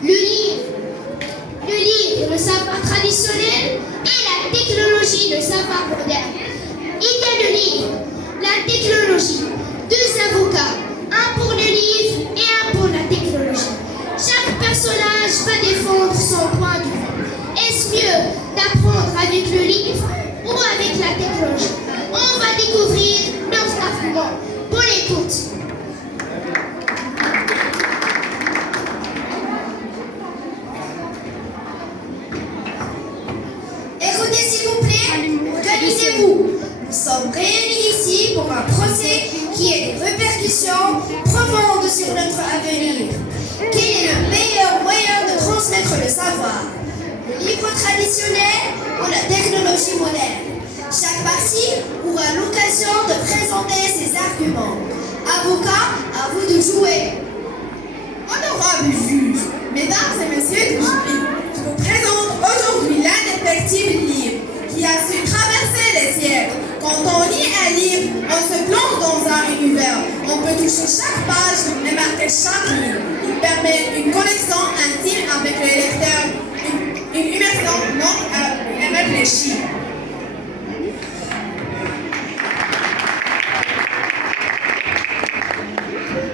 Le livre, le savoir traditionnel, et la technologie, le savoir moderne. Il y a le livre, la technologie, deux avocats, un pour le livre et un pour la technologie. Chaque personnage va défendre son point de vue. Est-ce mieux d'apprendre avec le livre ou avec la technologie? On va découvrir leurs arguments. Bonne écoute. Écoutez s'il vous plaît, organisez-vous. Nous sommes réunis ici pour un procès qui a des répercussions profondes sur notre avenir. Quel est le meilleur moyen de transmettre le savoir? Le livre traditionnel ou la technologie moderne? Chaque partie aura l'occasion de présenter ses arguments. Avocat, à vous de jouer. Honorable juge, mesdames et messieurs du jury, je vous présente aujourd'hui l'indéfectible livre qui a su traverser les siècles. Quand on lit un livre, on se plonge dans un univers. On peut toucher chaque page et marquer chaque ligne. Il permet une connexion intime avec les lecteurs, une immersion non réfléchie.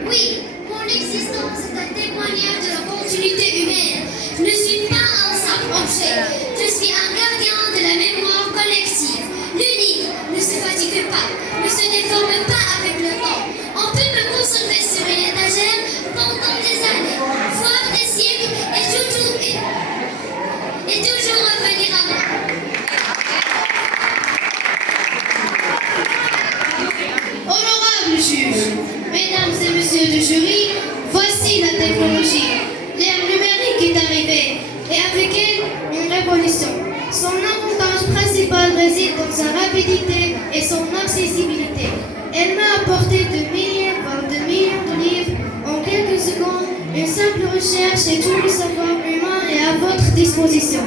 Oui, mon existence est un témoignage de la continuité humaine. Je ne suis pas un simple objet. Je suis un gardien de la mémoire collective. Le livre ne se fatigue pas, ne se déforme pas avec le temps. On peut me conserver sur une étagère pendant des années, voire des siècles, et toujours revenir à moi. Honorable juge, mesdames et messieurs du jury, voici la technologie. L'ère numérique est arrivée et avec elle une révolution. Son avantage principal réside dans sa rapidité et son accessibilité. Elle m'a apporté de milliers, voire de millions de livres en quelques secondes. Une simple recherche et tout le savoir humain est à votre disposition.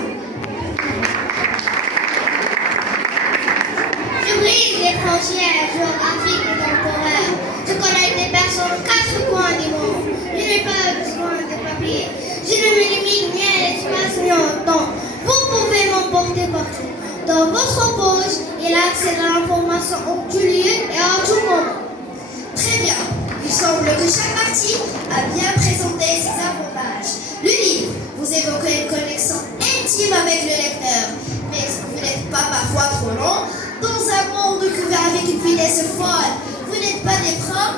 Je brise les frontières géographiques et temporaires. Je connecte des personnes aux quatre coins du monde. Je n'ai pas besoin de papier. Je ne me limite ni à l'espace ni au temps. Vous pouvez m'emporter partout. Dans votre poche, il a accès à l'information en tout lieu et à tout moment. Très bien. Il semble que chaque partie a bien présenté ses avantages. Le livre, vous évoquez une connexion intime avec le lecteur. Mais vous n'êtes pas parfois trop long? Dans un monde couvert avec une vitesse folle, vous n'êtes pas des freins?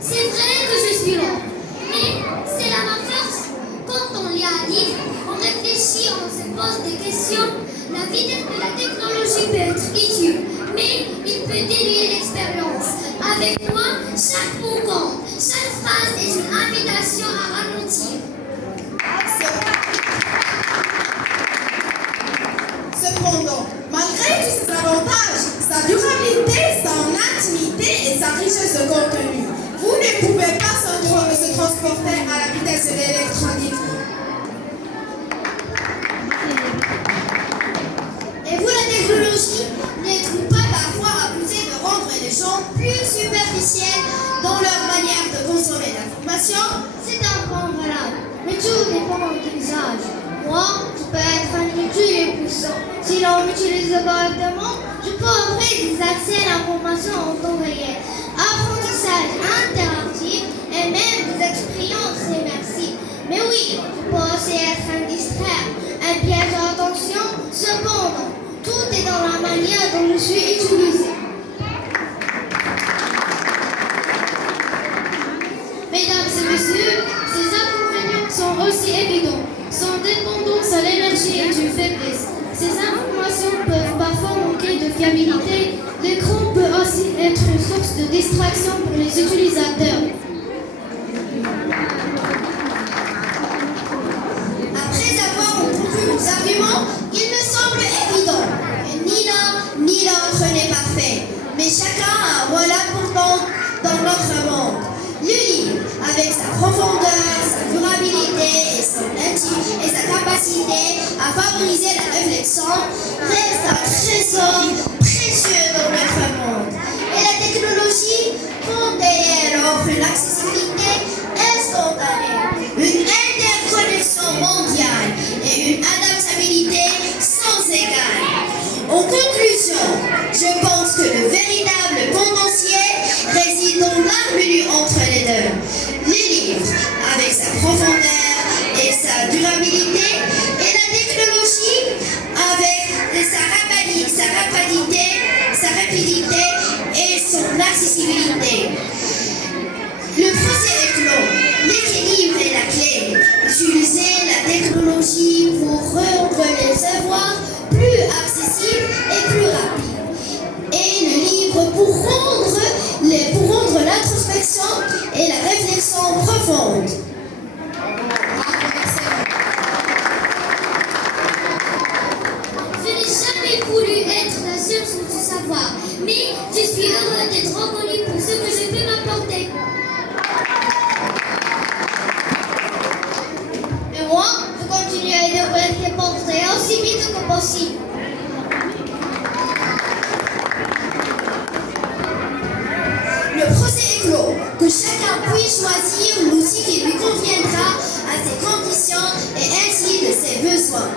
C'est vrai que je suis lent, mais c'est là ma force. Quand on lit un livre, on réfléchit, on se pose des questions. La vitesse de la technologie peut être utile, mais il peut diluer l'expérience. Avec moi, chaque mot compte, chaque phrase est une invitation à ralentir. Cependant, malgré tous ces avantages, sa durabilité, son intimité et sa richesse de contenu, vous ne pouvez pas se transporter à la vitesse de l'électronique. Et vous, la technologie, n'êtes-vous pas parfois accusé de rendre les gens plus superficiels dans leur manière de consommer l'information? C'est un point valable, mais tout dépend de l'usage. Moi, je peux être un utile et puissant. Si l'on m'utilise correctement, je peux offrir des accès à l'information en temps réel, apprentissage interactif et même des expériences immersives. Mais oui, je peux aussi être un distraire, un piège à attention. Cependant, tout est dans la manière dont je suis utilisé. Mesdames et messieurs, ces inconvénients sont aussi évidents. Son dépendance à l'énergie est une faiblesse. Ces informations peuvent parfois manquer de fiabilité. L'écran peut aussi être une source de distraction pour les utilisateurs. Après avoir entendu vos arguments, il me semble évident que ni l'un ni l'autre n'est parfait, mais chacun a un rôle important dans notre monde. Le livre, avec sa profondeur, sa durabilité et sa capacité à favoriser la réflexion, reste un trésor précieux dans notre monde. Et la technologie, quand elle offre une accessibilité l'accessibilité. Le procès est clos. L'équilibre est la clé. Utiliser la technologie pour rendre les savoirs plus accessibles et plus rapides. Et le livre pour rendre l'introspection et la réflexion profonde. Je n'ai jamais voulu être la seule sur ce savoir, mais je suis heureux d'être reconnue pour ce que je peux m'apporter. Et moi, je continue à élever les portraits aussi vite que possible. Le procès est clos. Que chacun puisse choisir l'outil qui lui conviendra à ses conditions et ainsi de ses besoins.